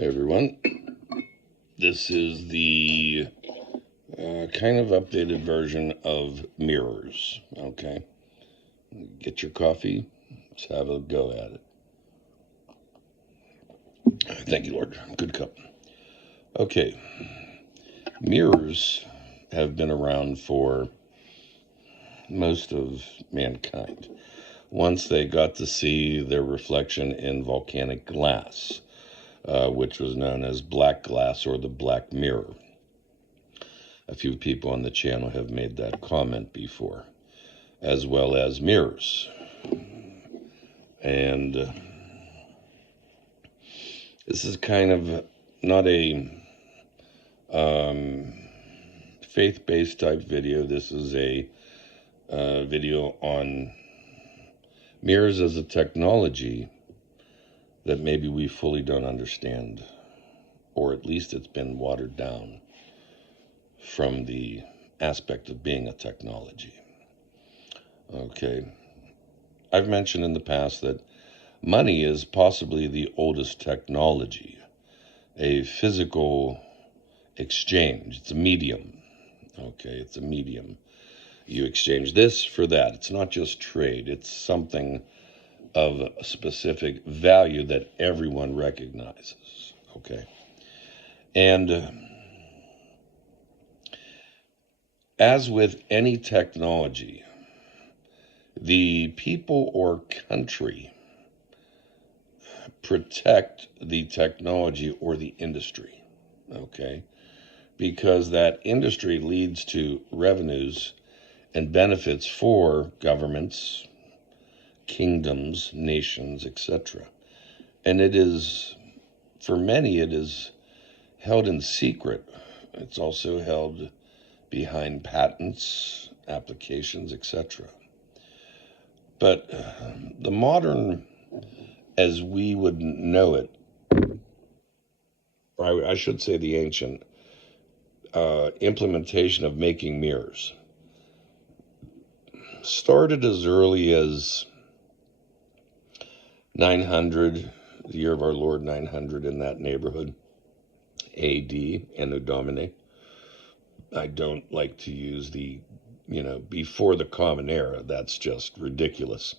Hey everyone, this is the kind of updated version of mirrors, okay? Get your coffee, let's have a go at it. Thank you, Lord. Good cup. Okay, mirrors have been around for most of mankind. Once they got to see their reflection in volcanic glass, which was known as black glass or the black mirror. A few people on the channel have made that comment before, as well as mirrors. And this is kind of not a faith-based type video. This is a video on mirrors as a technology that maybe we fully don't understand, or at least it's been watered down from the aspect of being a technology. Okay, I've mentioned in the past that money is possibly the oldest technology, a physical exchange. It's a medium. Okay, it's a medium. You exchange this for that. It's not just trade. It's something of a specific value that everyone recognizes. Okay, and as with any technology, the people or country protect the technology or the industry, okay? Because that industry leads to revenues and benefits for governments, kingdoms, nations, etc. And it is, for many, it is held in secret. It's also held behind patents, applications, etc. But the modern, as we would know it, or I should say the ancient, implementation of making mirrors started as early as 900, the year of our Lord 900, in that neighborhood, AD, Anno Domini. I don't like to use the, before the Common Era. That's just ridiculous.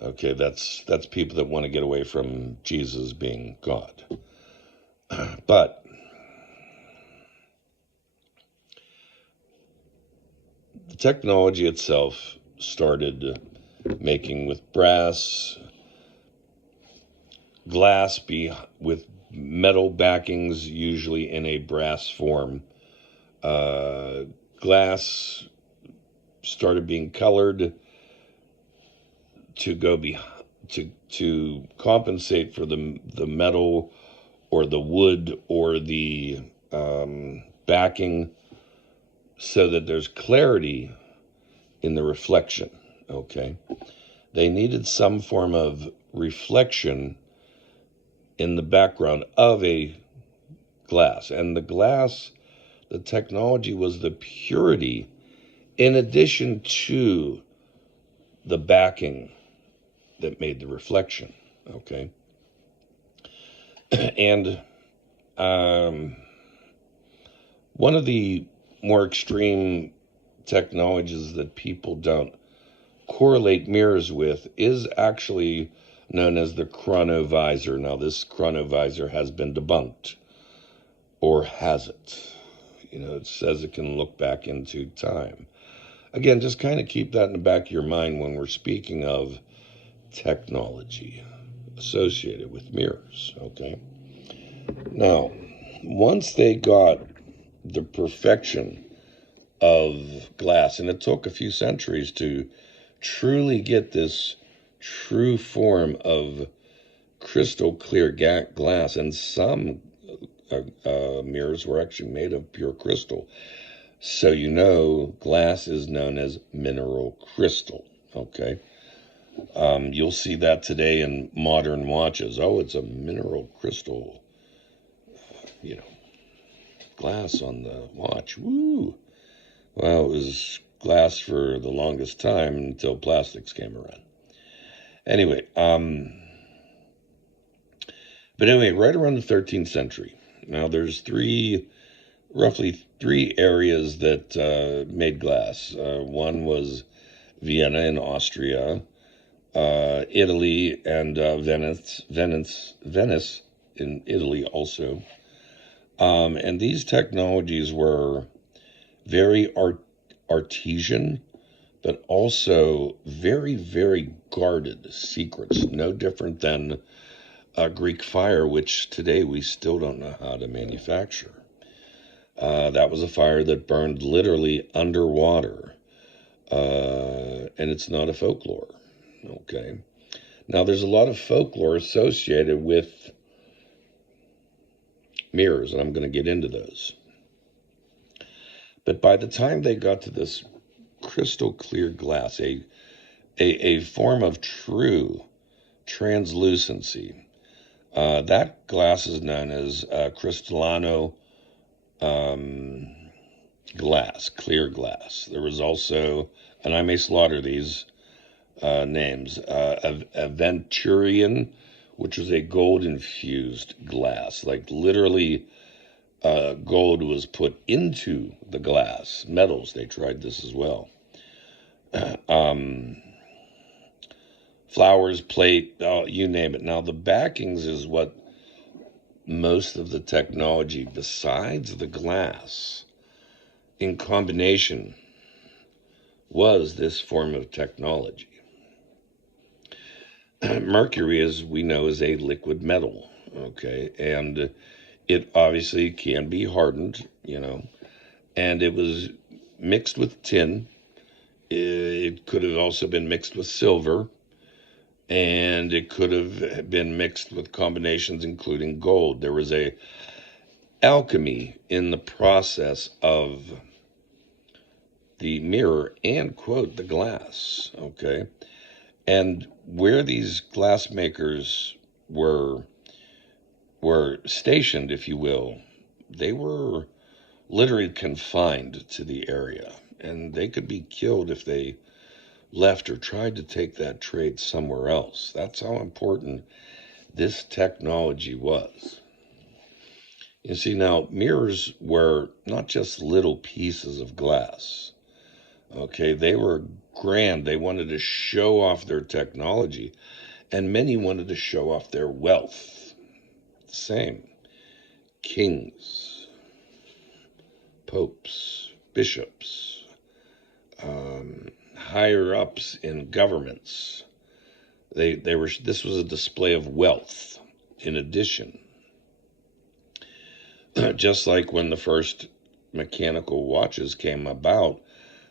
Okay, that's people that want to get away from Jesus being God. But the technology itself started making with brass, glass with metal backings, usually in a brass form. Glass started being colored to go to compensate for the metal or the wood or the backing, so that there's clarity in the reflection. Okay, they needed some form of reflection in the background of a glass, and the technology was the purity in addition to the backing that made the reflection. Okay, and one of the more extreme technologies that people don't correlate mirrors with is actually known as the chronovisor. Now, this chronovisor has been debunked, or has it? It says it can look back into time. Again, just kind of keep that in the back of your mind when we're speaking of technology associated with mirrors, okay? Now, once they got the perfection of glass, and it took a few centuries to truly get this true form of crystal clear glass, and some mirrors were actually made of pure crystal. So glass is known as mineral crystal, okay? You'll see that today in modern watches. Oh, it's a mineral crystal, glass on the watch. Woo! Well, it was glass for the longest time until plastics came around. Anyway, But anyway, right around the 13th century. Now, there's roughly three areas that made glass. One was Vienna in Austria, Italy, and Venice in Italy also. And these technologies were very artesian, but also very, very guarded secrets, no different than Greek fire, which today we still don't know how to manufacture. That was a fire that burned literally underwater, and it's not a folklore. Okay. Now, there's a lot of folklore associated with mirrors, and I'm going to get into those. But by the time they got to this crystal clear glass, a form of true translucency, that glass is known as crystallino glass, clear glass. There was also, and I may slaughter these names, Aventurian, which was a gold-infused glass. Like literally, gold was put into the glass. Metals, they tried this as well. Flowers, plate, you name it. Now, the backings is what most of the technology, besides the glass, in combination, was this form of technology. Mercury, as we know, is a liquid metal, okay? And it obviously can be hardened, and it was mixed with tin. It could have also been mixed with silver, and it could have been mixed with combinations including gold. There was a alchemy in the process of the mirror and, quote, the glass, okay? And where these glass makers were stationed, if you will, they were literally confined to the area, and they could be killed if they left or tried to take that trade somewhere else. That's how important this technology was. You see, now, mirrors were not just little pieces of glass. Okay, they were grand. They wanted to show off their technology, and many wanted to show off their wealth. Same. Kings, popes, bishops, higher ups in governments. This was a display of wealth in addition. Just like when the first mechanical watches came about,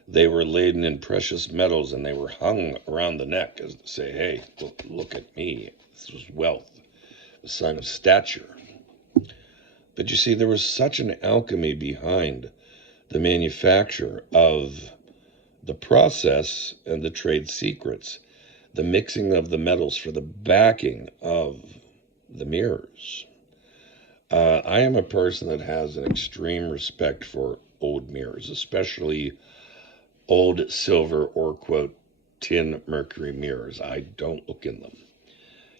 they were laden in precious metals and they were hung around the neck as to say, hey, look at me. This was wealth, a sign of stature. But you see, there was such an alchemy behind the manufacture of the process and the trade secrets, the mixing of the metals for the backing of the mirrors. I am a person that has an extreme respect for old mirrors, especially old silver or, quote, tin mercury mirrors. I don't look in them.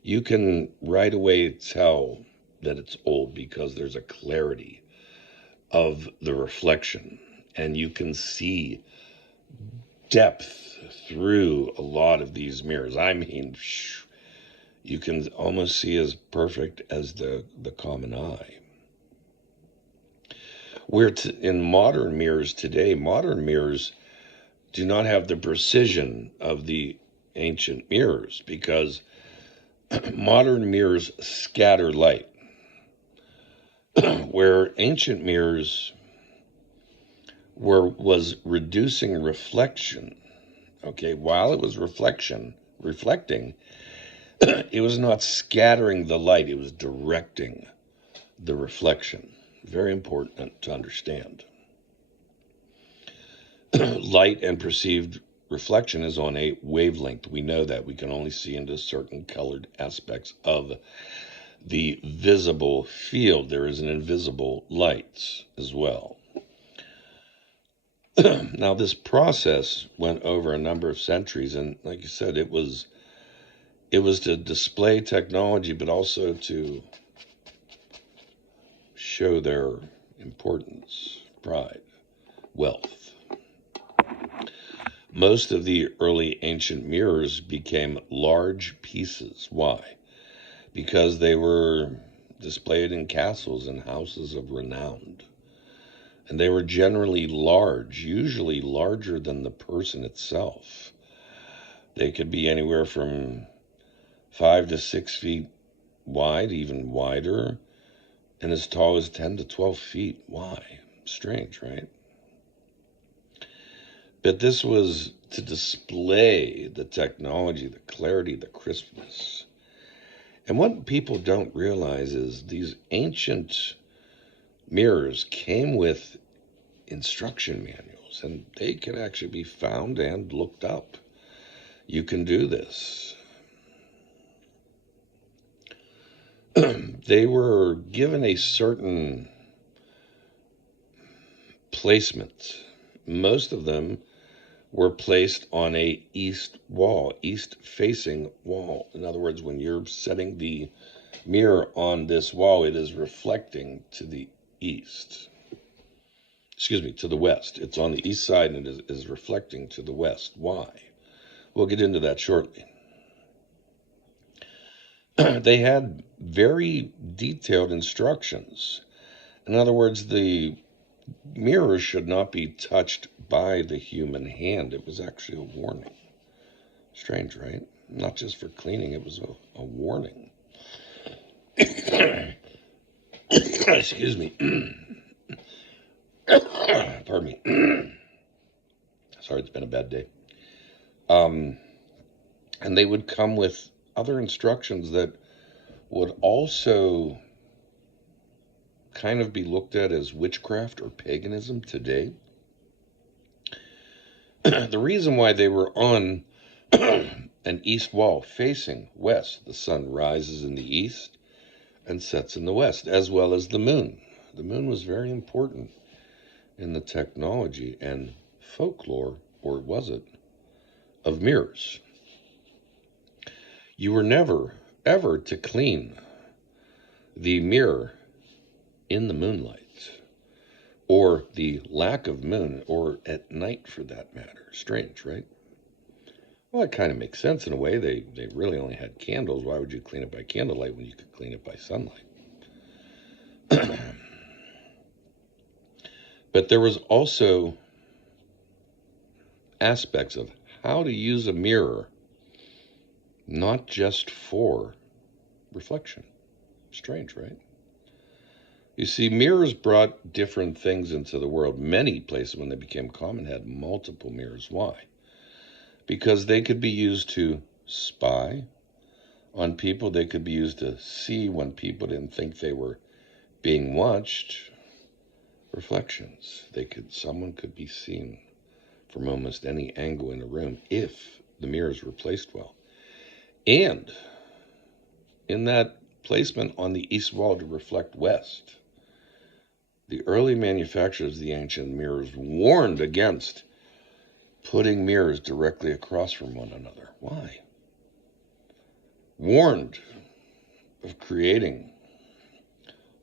You can right away tell that it's old because there's a clarity of the reflection, and you can see depth through a lot of these mirrors. I mean, you can almost see as perfect as the common eye. Where in modern mirrors today, modern mirrors do not have the precision of the ancient mirrors because modern mirrors scatter light. Where ancient mirrors was reducing reflection, okay, while it was reflecting, it was not scattering the light, it was directing the reflection. Very important to understand. Light and perceived reflection is on a wavelength. We know that. We can only see into certain colored aspects of the visible field. There is an invisible light as well. Now, this process went over a number of centuries, and like you said, it was to display technology, but also to show their importance, pride, wealth. Most of the early ancient mirrors became large pieces. Why? Because they were displayed in castles and houses of renown. And they were generally large, usually larger than the person itself. They could be anywhere from 5 to 6 feet wide, even wider, and as tall as 10 to 12 feet. Why? Strange, right? But this was to display the technology, the clarity, the crispness. And what people don't realize is these ancient mirrors came with instruction manuals, and they can actually be found and looked up. You can do this. They were given a certain placement. Most of them were placed on a east wall, east facing wall. In other words, when you're setting the mirror on this wall, it is reflecting to the east. To the west. It's on the east side and it is reflecting to the west. Why? We'll get into that shortly. They had very detailed instructions. In other words, the mirror should not be touched by the human hand. It was actually a warning. Strange, right? Not just for cleaning, it was a warning. Excuse me. Pardon me. Sorry, it's been a bad day. And they would come with other instructions that would also kind of be looked at as witchcraft or paganism today. The reason why they were on an east wall facing west, the sun rises in the east and sets in the west, as well as the moon. The moon was very important in the technology and folklore, or was it, of mirrors. You were never, ever to clean the mirror in the moonlight, or the lack of moon, or at night for that matter. Strange, right? Well, it kind of makes sense in a way. They really only had candles. Why would you clean it by candlelight when you could clean it by sunlight? But there was also aspects of how to use a mirror, not just for reflection. Strange, right? You see, mirrors brought different things into the world. Many places, when they became common, had multiple mirrors. Why? Because they could be used to spy on people. They could be used to see when people didn't think they were being watched. Reflections. Someone could be seen from almost any angle in a room if the mirrors were placed well. And in that placement on the east wall to reflect west, the early manufacturers of the ancient mirrors warned against putting mirrors directly across from one another. Why? Warned of creating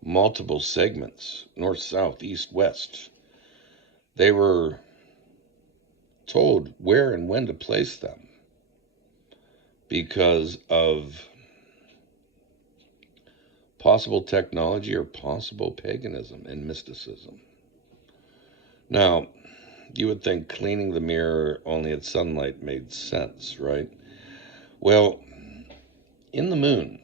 multiple segments, north, south, east, west. They were told where and when to place them because of possible technology or possible paganism and mysticism. Now, you would think cleaning the mirror only at sunlight made sense, right? Well, in the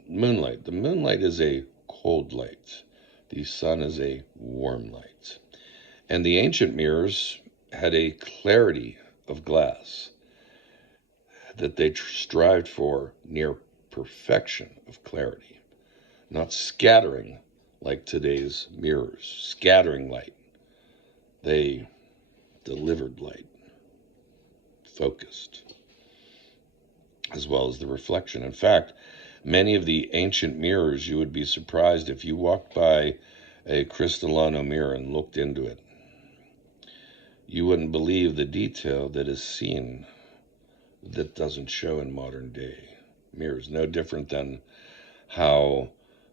moonlight, the moonlight is a cold light. The sun is a warm light. And the ancient mirrors had a clarity of glass that they strived for near perfection of clarity, not scattering like today's mirrors, scattering light. They delivered light, focused, as well as the reflection. In fact, many of the ancient mirrors, you would be surprised if you walked by a Cristallano mirror and looked into it. You wouldn't believe the detail that is seen that doesn't show in modern day mirrors. No different than how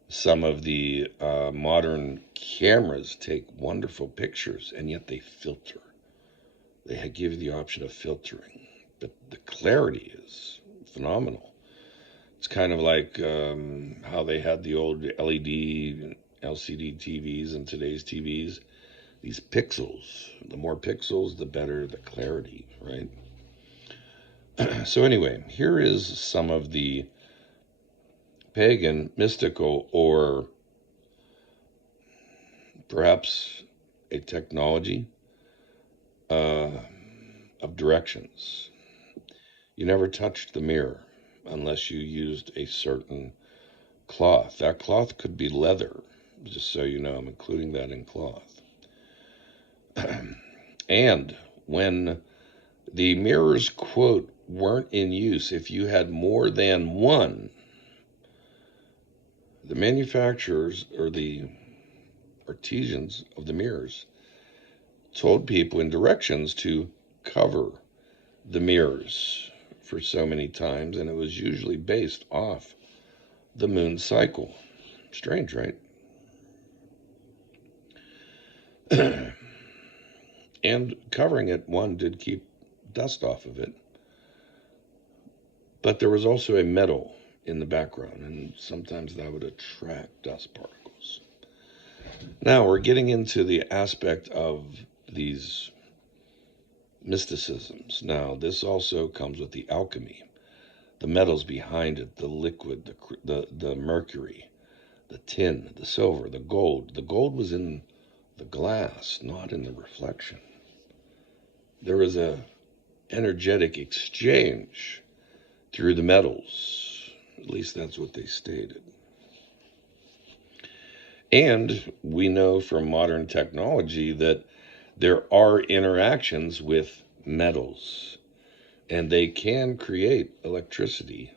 Some of the modern cameras take wonderful pictures, and yet they filter. They give you the option of filtering, but the clarity is phenomenal. It's kind of like how they had the old LED, LCD TVs and today's TVs. These pixels, the more pixels, the better the clarity, right? So, anyway, here is some of the pagan, mystical, or perhaps a technology uh, of directions. You never touched the mirror unless you used a certain cloth. That cloth could be leather, just so you know, I'm including that in cloth. And when the mirrors, quote, weren't in use, if you had more than one, the manufacturers or the artisans of the mirrors told people in directions to cover the mirrors for so many times, and it was usually based off the moon cycle. Strange, right? And covering it, one, did keep dust off of it, but there was also a metal in the background, and sometimes that would attract dust particles. Now we're getting into the aspect of these mysticisms. Now, this also comes with the alchemy, the metals behind it, the liquid, the mercury, the tin, the silver, the gold. The gold was in the glass, not in the reflection. There was a energetic exchange through the metals. At least that's what they stated. And we know from modern technology that there are interactions with metals, and they can create electricity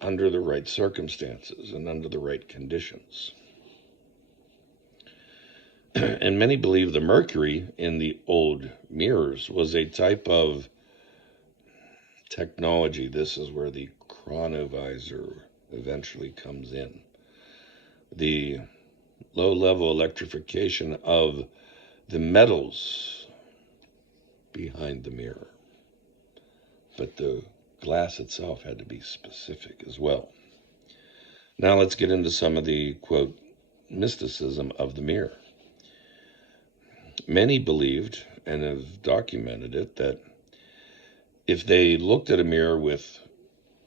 under the right circumstances and under the right conditions. And many believe the mercury in the old mirrors was a type of technology. This is where the chronovisor eventually comes in. The low-level electrification of the metals behind the mirror. But the glass itself had to be specific as well. Now let's get into some of the, quote, mysticism of the mirror. Many believed, and have documented it, that if they looked at a mirror with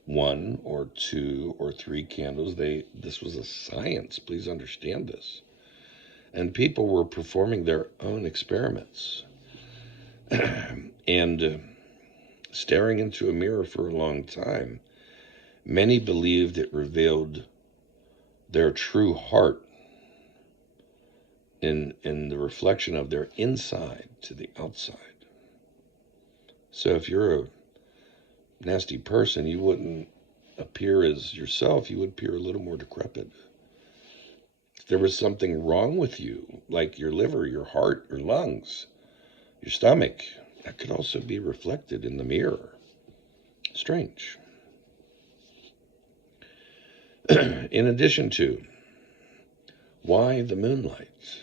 one or two or three candles, this was a science. Please understand this. And people were performing their own experiments and staring into a mirror for a long time. Many believed it revealed their true heart in the reflection of their inside to the outside. So if you're a nasty person, you wouldn't appear as yourself. You would appear a little more decrepit. If there was something wrong with you, like your liver, your heart, your lungs, your stomach, that could also be reflected in the mirror. Strange. In addition to, why the moonlight?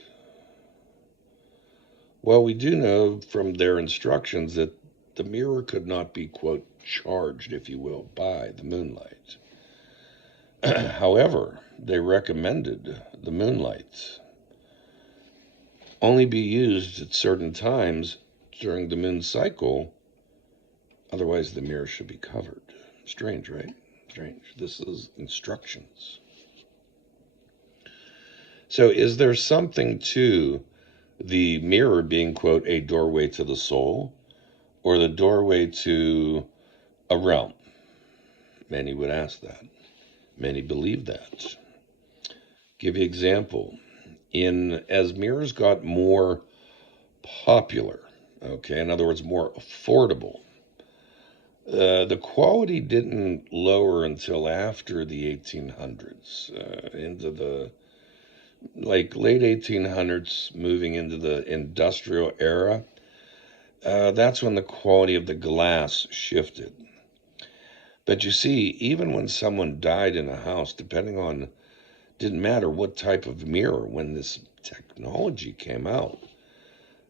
Well, we do know from their instructions that the mirror could not be, quote, charged, if you will, by the moonlight. However, they recommended the moonlight only be used at certain times during the moon cycle. Otherwise, the mirror should be covered. Strange, right? Strange. This is instructions. So is there something to the mirror being, quote, a doorway to the soul or the doorway to a realm? Many would ask that. Many believe that. Give you an example. As mirrors got more popular, okay, in other words, more affordable, the quality didn't lower until after the 1800s, into the late 1800s, moving into the industrial era. That's when the quality of the glass shifted. But you see, even when someone died in a house, depending on Didn't matter what type of mirror. When this technology came out,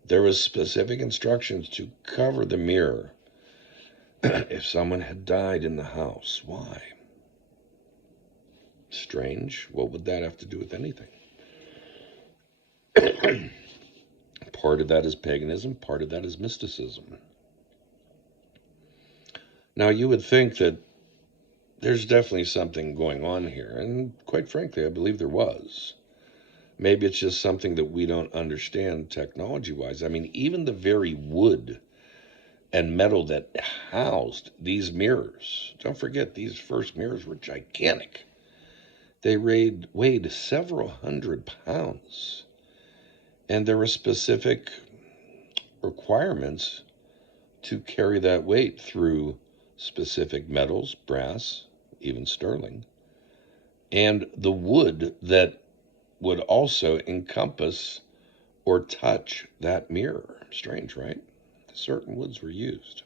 there was specific instructions to cover the mirror if someone had died in the house. Why? Strange. What would that have to do with anything? Part of that is paganism, part of that is mysticism. Now, you would think that there's definitely something going on here, and quite frankly, I believe there was. Maybe it's just something that we don't understand technology wise. I mean, even the very wood and metal that housed these mirrors, don't forget, these first mirrors were gigantic. They weighed several 100 pounds, and there were specific requirements to carry that weight through specific metals, brass, even sterling, and the wood that would also encompass or touch that mirror. Strange, right? Certain woods were used.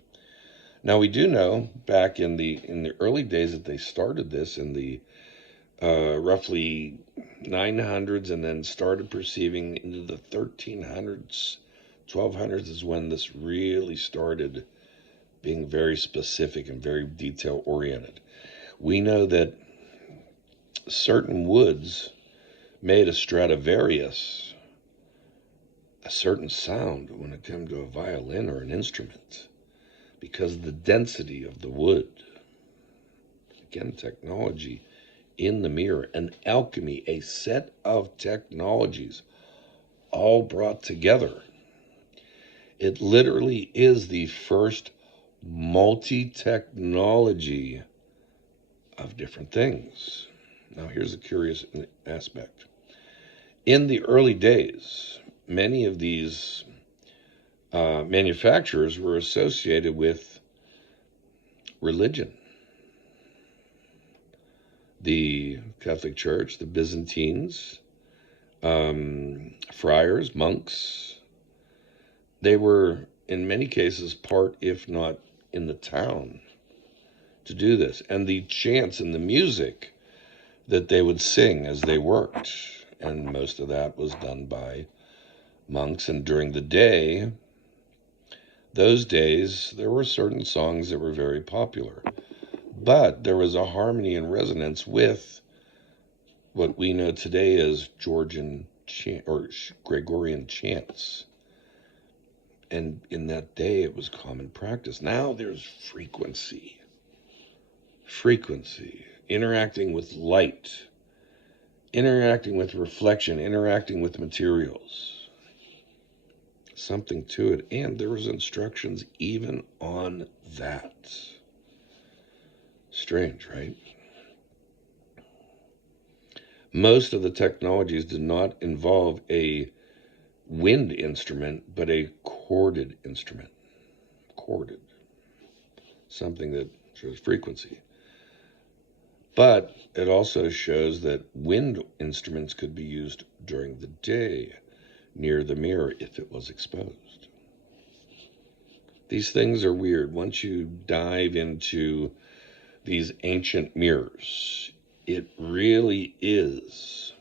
Now we do know back in the early days that they started this in the roughly 900s, and then started perceiving into the 1300s, 1200s is when this really started being very specific and very detail oriented. We know that certain woods made a Stradivarius a certain sound when it came to a violin or an instrument because of the density of the wood. Again, technology in the mirror, an alchemy, a set of technologies all brought together. It literally is the first multi-technology of different things. Now, here's a curious aspect. In the early days, many of these manufacturers were associated with religion. The Catholic Church, the Byzantines, friars, monks, they were in many cases part, if not in the town, to do this. And the chants and the music that they would sing as they worked, and most of that was done by monks. And during the day, those days, there were certain songs that were very popular, but there was a harmony and resonance with what we know today as Georgian or Gregorian chants. And in that day, it was common practice. Now there's frequency, interacting with light, interacting with reflection, interacting with materials. Something to it. And there was instructions even on that. Strange, right? Most of the technologies did not involve a wind instrument, but a corded instrument. Corded. Something that shows frequency. But it also shows that wind instruments could be used during the day near the mirror if it was exposed. These things are weird. Once you dive into these ancient mirrors, it really is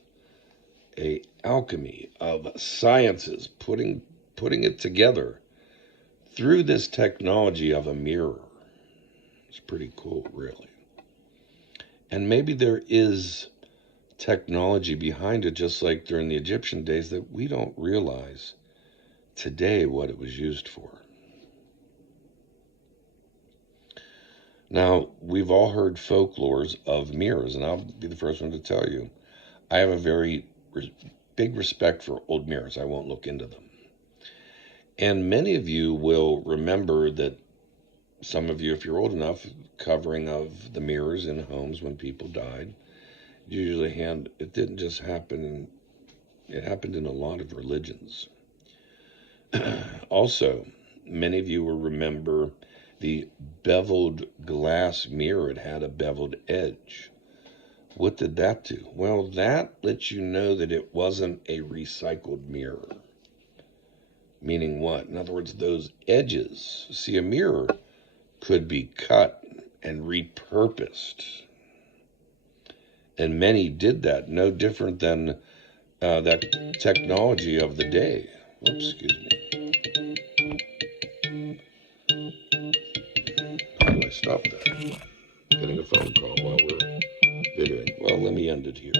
a alchemy of sciences putting it together through this technology of a mirror. It's pretty cool, really. And maybe there is technology behind it, just like during the Egyptian days, that we don't realize today what it was used for. Now, we've all heard folklores of mirrors, and I'll be the first one to tell you, I have a very big respect for old mirrors. I won't look into them. And many of you will remember that, some of you, if you're old enough, covering of the mirrors in homes when people died. Usually it didn't just happen, it happened in a lot of religions. Also, many of you will remember the beveled glass mirror. It had a beveled edge. What did that do? Well, that lets you know that it wasn't a recycled mirror. Meaning what? In other words, those edges, see, a mirror could be cut and repurposed. And many did that, no different than that technology of the day. Oops, excuse me. How do I stop that? Getting a phone call while we're videoing. Well, let me end it here.